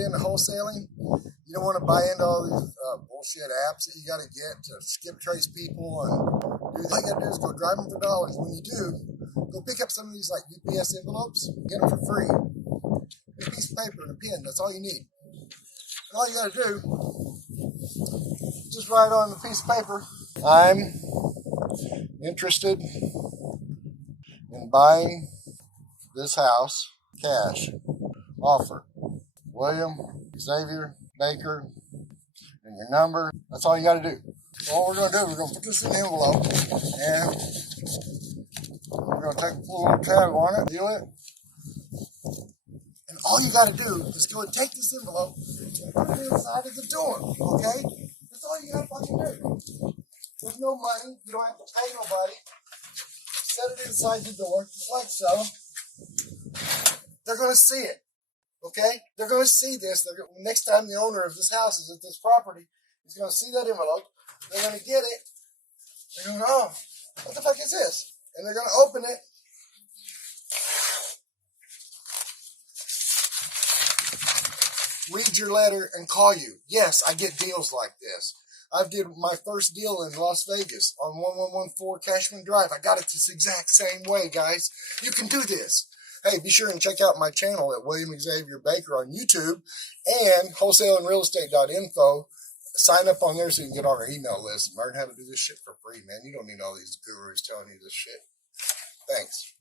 into wholesaling, you don't want to buy into all these bullshit apps that you got to get to skip trace people. And all you got to do is go drive them for dollars. When you do, go pick up some of these like UPS envelopes, get them for free. A piece of paper and a pen, that's all you need. And all you got to do, just write on the piece of paper, I'm interested in buying this house cash. Offer. William Xavier Baker and your number. That's all you got to do. So what we're going to do, we're going to put this in the envelope and we're going to take a little tab on it, seal it. And all you got to do is go and take this envelope and put it inside of the door. Okay? That's all you got to fucking do. There's no money. You don't have to pay nobody. Set it inside the door, just like so. They're going to see it. Okay? They're going to see this. Next time the owner of this house is at this property, he's going to see that envelope. They're going to get it. They're going to go, oh, what the fuck is this? And they're going to open it. Read your letter and call you. Yes, I get deals like this. I did my first deal in Las Vegas on 1114 Cashman Drive. I got it this exact same way, guys. You can do this. Hey, be sure and check out my channel at William Xavier Baker on YouTube and wholesaleandrealestate.info. Sign up on there so you can get on our email list and learn how to do this shit for free, man. You don't need all these gurus telling you this shit. Thanks.